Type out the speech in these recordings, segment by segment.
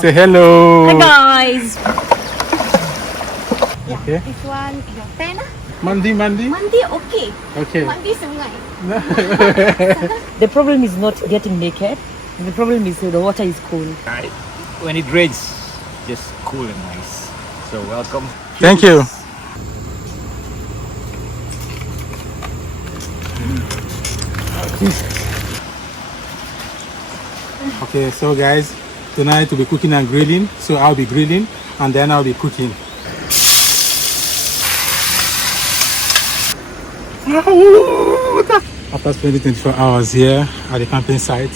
Say hello. Hi guys. Okay. This one your Dianah. Mandi. Mandi okay. Okay. Mandi sungai. The problem is not getting naked. The problem is the water is cool. Right. When it rains, just cool and nice. So welcome. Thank you. Okay, so guys, tonight we'll be cooking and grilling. So I'll be grilling and then I'll be cooking. After spending 24 hours here at the camping site,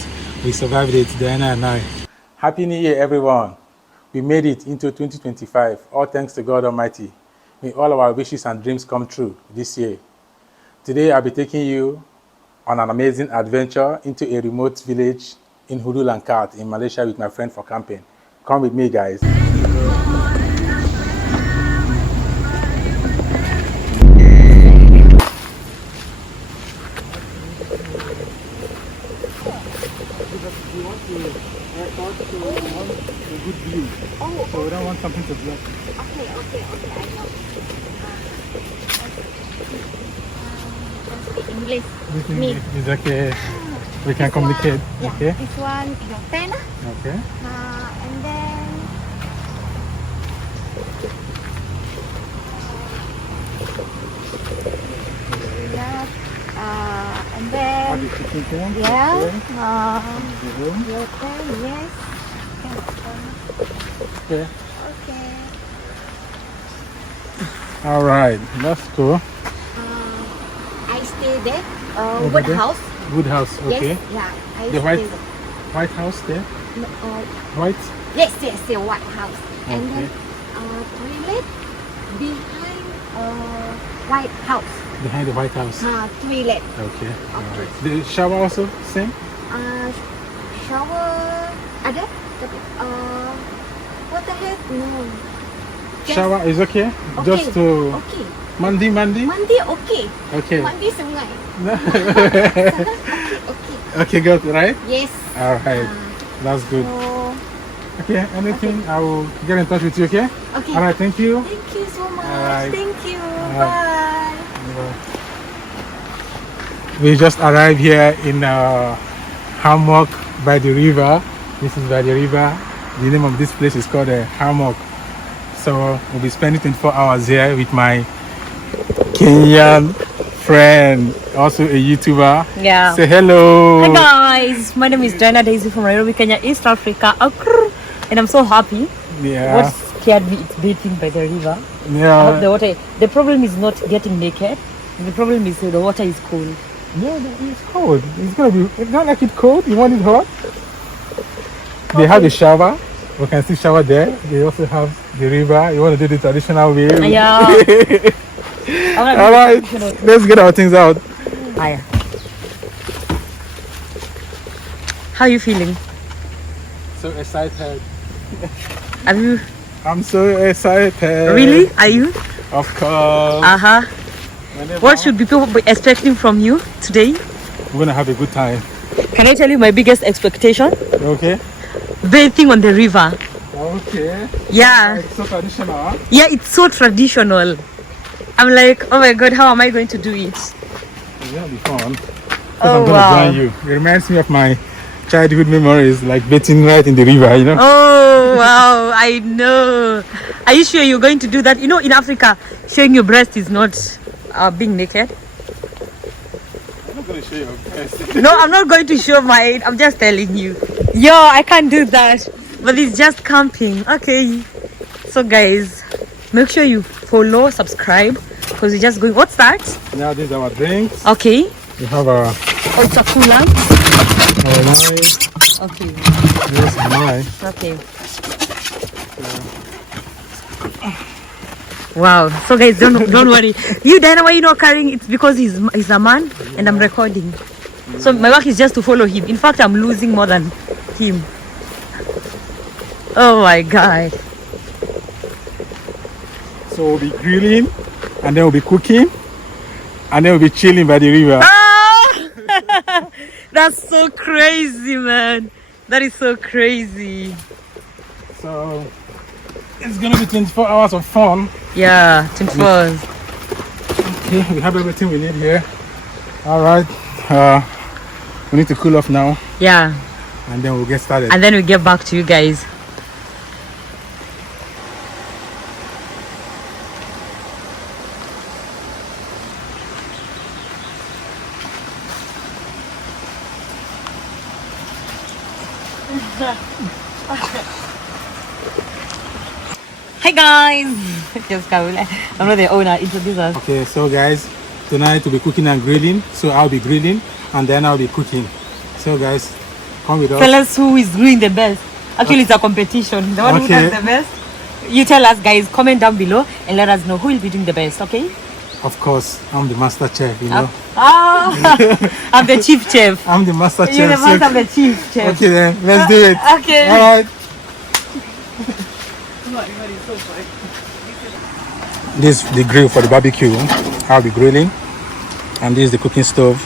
we survived it, Dianah and I. Happy New Year, everyone. We made it into 2025, all thanks to God Almighty. May all of our wishes and dreams come true this year. Today, I'll be taking you on an amazing adventure into a remote village in Hulu Langkat in Malaysia with my friend for camping. Come with me, guys. So we don't want something to block. Okay, I know. Speak English. This English is okay. We can communicate. Yeah, Okay. this one your Dianah. Okay. And then and then The chicken can. yeah. Okay. Your turn, yes. Okay. Okay. All right. Let's go. I stay there. Over Wood there? house. Good house. Okay. Yes. Yeah. I The stay white there. White house there. No, White. yes, the white house. And Okay. then toilet behind white house. Behind the White House. Toilet. Okay. All right. The shower also same. Shower ada tapi what the heck no. Just- Shower is okay. Okay. Just to Okay. mandi. Mandi okay. Okay. Mandi sungai. Okay. Okay. Good. Right. Yes. All right. That's good. So, Okay. Anything, I will get in touch with you. Okay. okay. All right. Thank you. Thank you so much. Alright. Thank you. Alright. Bye. We just arrived here in Hammock by the river. This is by the river. The name of this place is called Hammock. So we'll be spending 24 hours here with my Kenyan friend, also a YouTuber. Yeah. Say hello. Hi guys, my name is Dianah Daisy from Nairobi, Kenya, East Africa. And I'm so happy. Yeah. What scared me is bathing by the river. I Yeah. hope the water. The problem is not getting naked. The problem is the water is cool. Yeah, it's cold. It's gonna be. It's not like it's cold. You want it hot? They have a shower. We can see shower there. They also have the river. You want to do the traditional way? Yeah. All right. Let's get our things out. Hiya. How are you feeling? So excited. Are you I'm so excited. really? Are you? Of course. Whenever- What should people be expecting from you today? We're gonna have a good time. Can I tell you my biggest expectation? Okay. Bathing on the river. Okay. Yeah. It's so traditional. Huh? Yeah, it's so traditional. I'm like, oh my god, how am I going to do it? It's gonna be fun. Oh, I'm gonna wow. join you. It reminds me of my childhood memories, like bathing right in the river. You know. Oh wow, I know. Are you sure you're going to do that? You know, in Africa, showing your breast is not being naked. I'm not gonna show you. No, I'm not going to show mine. I'm just telling you. Yo, I can't do that. But it's just camping. Okay. So guys, make sure you follow, subscribe, because we're just going. What's that? Now these are our drinks. Okay. We have our Oh, it's a cooler. wine. Okay. This is mine. Okay. Wow. So guys, don't worry. You Dianah, why you not carrying? It's because he's a man and I'm recording. So my work is just to follow him. In fact, I'm losing more than him. Oh my god. So we'll be grilling, and then we'll be cooking, and then we'll be chilling by the river. Ah! That's so crazy, man. That is so crazy. So it's gonna be 24 hours of fun. Yeah, 24 hours. Okay, we have everything we need here. All right. We need to cool off now, Yeah. and then we'll get started. And then we get back to you guys. Hi guys. Just Kabula. I'm not the owner. Introduce us. Okay, so guys, tonight we'll be cooking and grilling. So I'll be grilling, and then I'll be cooking. So guys, come with us. Tell us who is doing the best. Actually, it's a competition. The one who Okay. does the best. You tell us, guys. Comment down below and let us know who will be doing the best. Okay? Of course, I'm the master chef. You know, I'm the chief chef. I'm the master You're the chef. master of the chief chef. Okay then, let's do it. Okay. All right. This is the grill for the barbecue. I'll be grilling, and this is the cooking stove.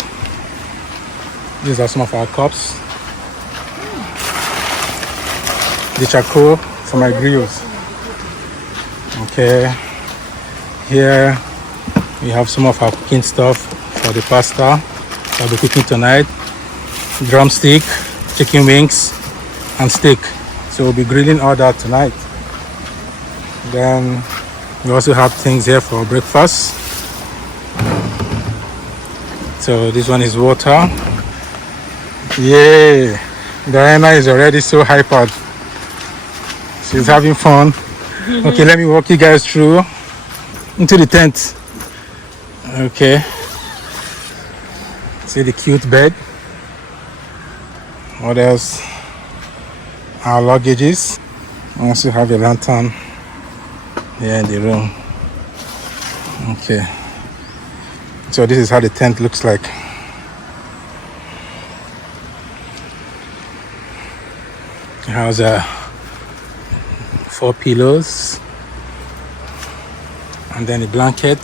These are some of our cups. The charcoal for my grills. Okay. Here we have some of our cooking stuff for the pasta I'll be cooking tonight. Drumstick, chicken wings, and steak. So we'll be grilling all that tonight. Then we also have things here for breakfast. So this one is water. Yay! Dianah is already so hyper. She's having fun. Okay, let me walk you guys through into the tent. Okay. See the cute bed. What else? Our luggages. I also have a lantern here in the room. Okay. So this is how the tent looks like. It has 4 pillows and then a blanket.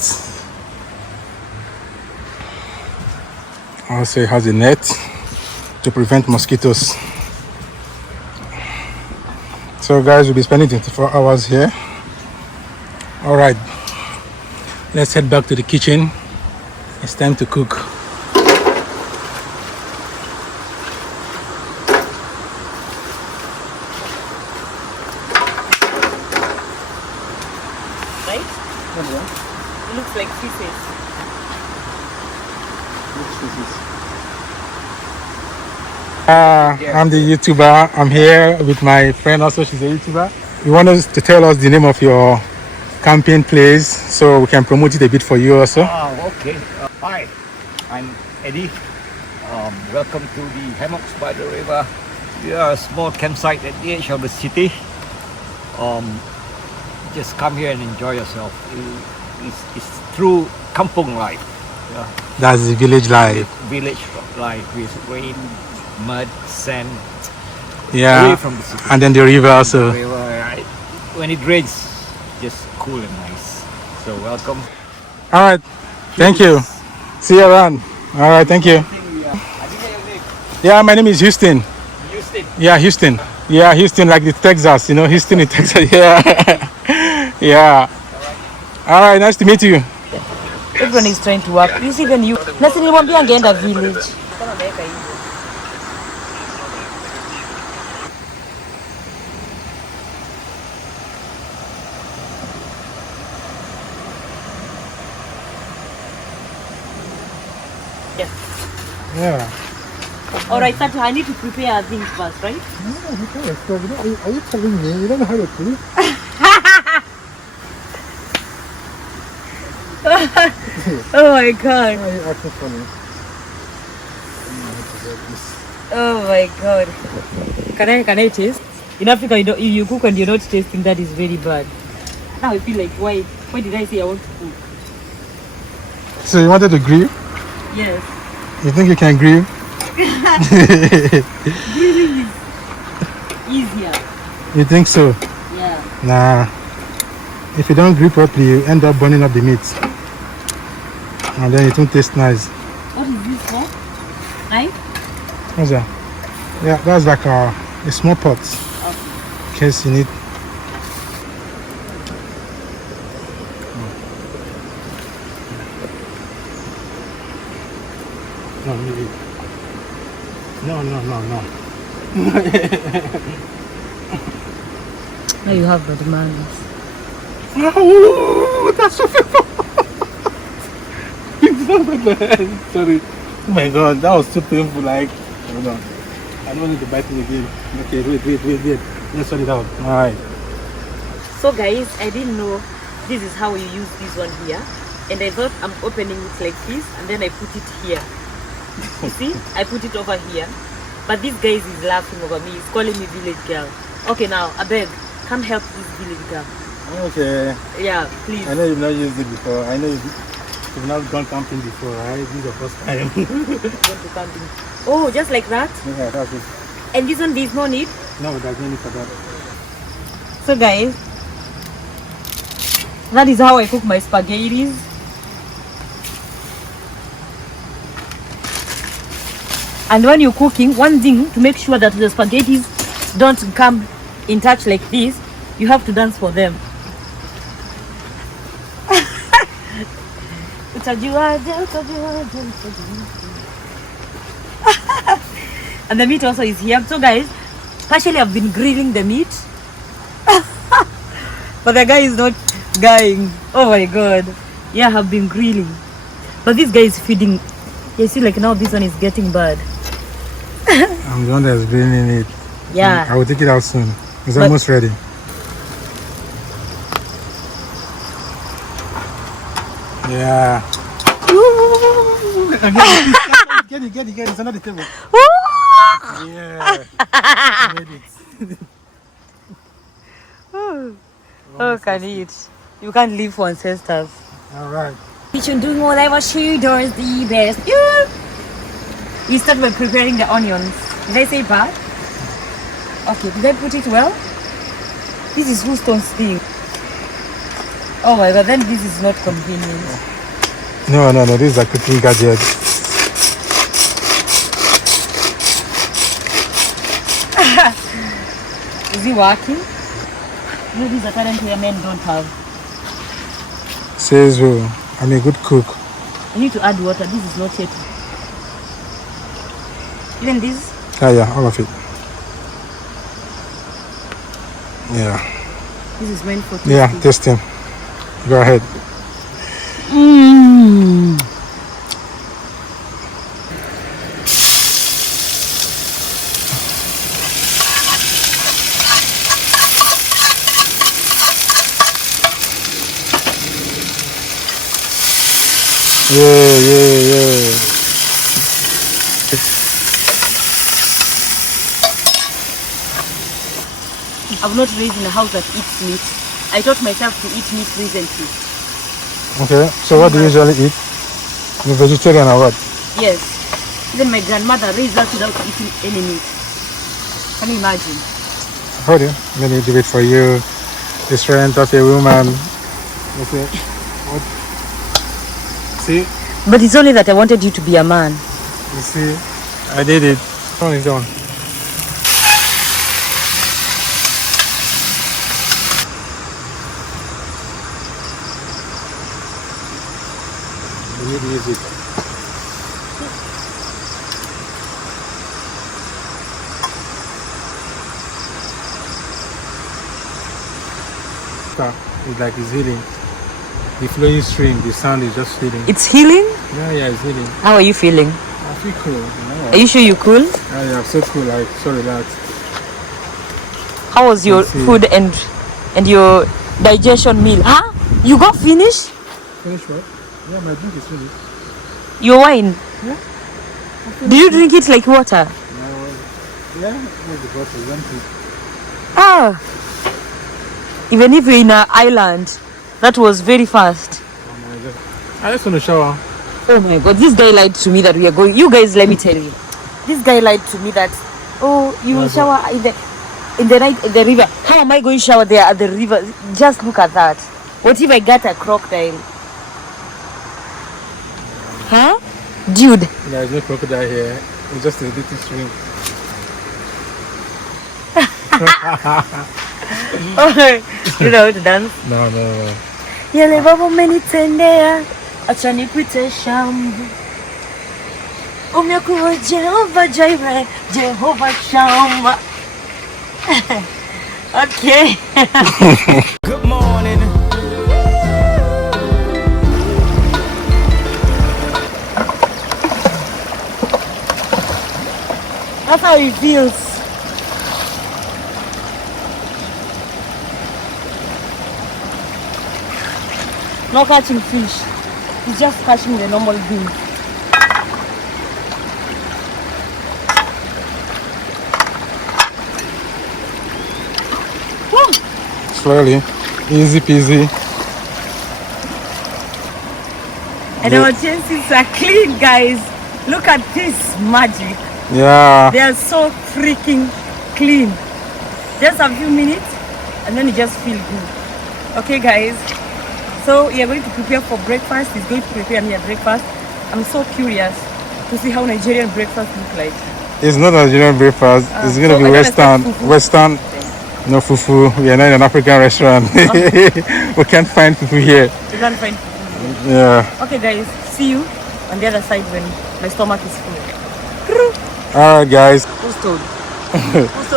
Also it has a net to prevent mosquitoes. So guys, we'll be spending 24 hours here. All right, let's head back to the kitchen. It's time to cook. Right? It looks like pieces. I'm the YouTuber. I'm here with my friend also, she's a YouTuber. You want us to tell us the name of your camping place so we can promote it a bit for you also? Okay. Hi, I'm Eddie. Welcome to the Hammocks by the River. We are a small campsite at the edge of the city. Just come here and enjoy yourself. It's true kampung life. Yeah. That's the village life. Village life with rain, mud, sand, Yeah, away from the city. and then the river also. River, right? When it rains, just cool and nice. So welcome. All right, thank you. See you around. All right, thank you. Yeah, my name is Houston. Houston. Yeah, Houston. Yeah, Houston, like the Texas, you know, Houston in Texas. Yeah. Yeah. All right, nice to meet you. Everyone is trying to work. You see, even you. Nasi nilimwambia angeenda village. Yeah. Alright, Satu, I need to prepare things first, right? Are you telling me you don't know how to cook? Oh my god. Why are you acting funny? Oh my god. Can I taste? In Africa, if you cook and you're not tasting, that is very bad. Now I feel like, why did I say I want to cook? So you wanted to grill? Yes. You think you can grill? Grilling is easier. You think so? Yeah. Nah. If you don't grill properly, you end up burning up the meat. And then it won't taste nice. What is this for? Knife? What's that? Yeah, that's like a small pot. In case you need No, maybe. No. Now you have the manners. Oh, that's so painful. Sorry. Oh my god, that was too painful. Like, hold on. I don't need to bite it again. Okay, wait. Let's sort it out. Alright. So guys, I didn't know this is how you use this one here, and I thought I'm opening it like this, and then I put it here. You see, I put it over here, but this guy is laughing over me. He's calling me village girl. Okay, now I beg, come help this village girl. Okay. Yeah, please. I know you've not used it before. I know you've not gone camping before, right? This is your first time. Gone to camping. Oh, just like that. Yeah, that's it. And this one, there's no need. No, there's no need for that. So guys, that is how I cook my spaghettis. And when you're cooking, one thing to make sure that the spaghettis don't come in touch like this, you have to dance for them. And the meat also is here. So guys, partially I've been grilling the meat. But the guy is not guying. Oh my god. Yeah, I've been grilling. But this guy is feeding. You see, like now this one is getting bad. I'm the one that's grilling it. Yeah. I will take it out soon. It's almost ready. Yeah. Get it. It's under the table. Yeah. I made it. Oh, can eat. You can't live for ancestors. Alright. Kitchen doing whatever she does the best. Yeah. You start by preparing the onions. Did I say bad? Okay, did I put it well? This is Houston's thing. Oh my god, then this is not convenient. No, this is a cooking gadget. Is it working? No, these are talent where men don't have. Says who? I'm a good cook. You need to add water. This is not yet. Even this? Yeah, all of it. Yeah. This is meant for tasting. Yeah, tasting. Go ahead. Yeah. I'm not raised in a house that eats meat. I taught myself to eat meat recently. Okay, so what do you usually eat? You vegetarian or what? Yes. Even my grandmother raised us without eating any meat. Can you imagine? Hold it. Let me do it for you. The strength of a woman. Okay. What? See? But it's only that I wanted you to be a man. You see? I did it. On its own. You need music. It's like it's healing. The flowing stream, the sound is just healing. It's healing? Yeah, it's healing. How are you feeling? I feel cool. Are you sure you're cool? Yeah, I'm so cool. Like, so relaxed. How was your Let's see. food and your digestion meal? Huh? You got finished? Finish what? Yeah, my drink is finished. Your wine? Yeah. Do you drink it like water? No, yeah, the bottle is empty. Ah. Even if you're in an island, that was very fast. Oh my god. I just want to shower. Oh my god, this guy lied to me that we are going. You guys, let me tell you. This guy lied to me that, oh, you will shower in the night in the river. How am I going to shower there at the river? Just look at that. What if I got a crocodile? Huh? Dude. There's no crocodile here. It's just a little stream. You know how to dance? No. Yale babo menitendea, acha nikuite shambu. Umekuwa Jehovah Jireh, Jehovah Shammah. Okay. Good morning. That's how it feels. Not catching fish. He's just catching the normal bean. Slowly, easy peasy. And our chances are clean, guys. Look at this magic. Yeah. They are so freaking clean. Just a few minutes and then you just feel good. Okay, guys. So we are going to prepare for breakfast. He's going to prepare me a breakfast. I'm so curious to see how Nigerian breakfast look like. It's not Nigerian breakfast. It's going to be Western. No fufu. We are not in an African restaurant. We can't find fufu here. You can't find fufu. Yeah. Okay, guys. See you on the other side when my stomach is full. Alright, guys. Who's told?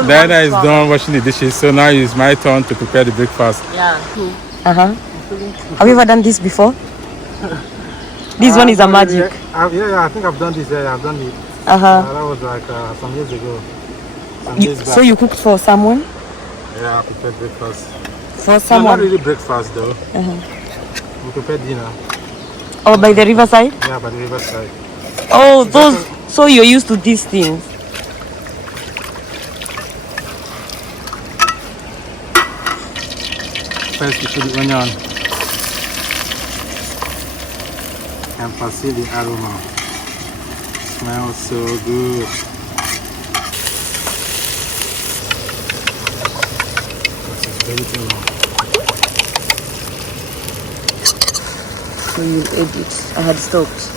Dianah is done washing the dishes, so now it's my turn to prepare the breakfast. Yeah. Have you ever done this before? This one is a magic. Yeah, I think I've done this. I've done it. That was like some years ago. So you cooked for someone? Yeah, I prepared breakfast. For someone? Not really breakfast though. We prepared dinner. Oh, by the riverside? Yeah, by the riverside. Oh, those. So you're used to these things. First, you put the onion and perceive the aroma. Smells so good. So you edit. I had stopped.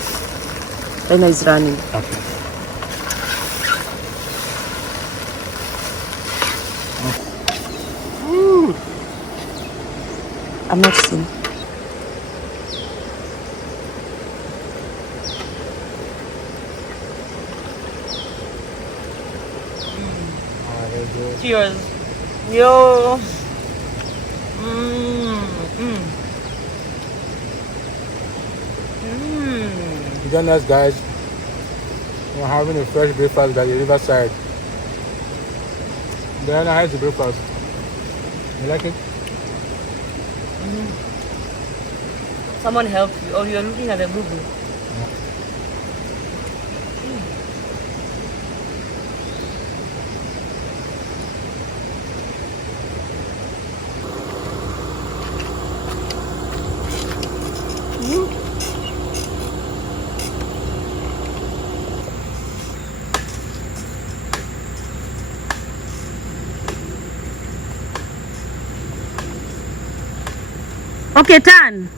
Then it's running. Okay. I'm not seeing. Cheers. Yo. Join us, guys. We're having a fresh breakfast by the riverside. Dianah, how's the breakfast? You like it? Someone help you, or you're looking at the Google. Okay, turn.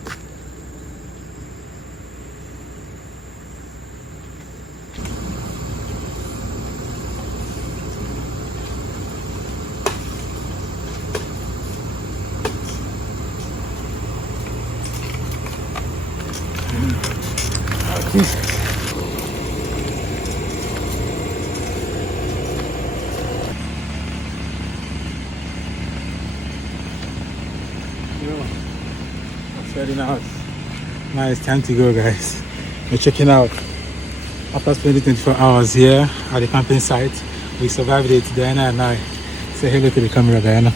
Very nice. Now it's time to go, guys. We're checking out. After spending 24 hours here at the camping site, we survived it, Dianah and I. Say hello to the camera, Dianah.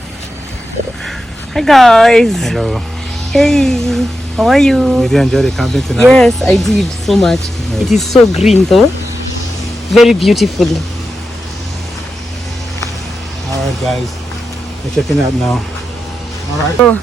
Hi guys. Hello. Hey, how are you? Did you enjoy the camping tonight? Yes, I did so much. Yes. It is so green though. Very beautiful. Alright, guys. We're checking out now. Alright. Oh,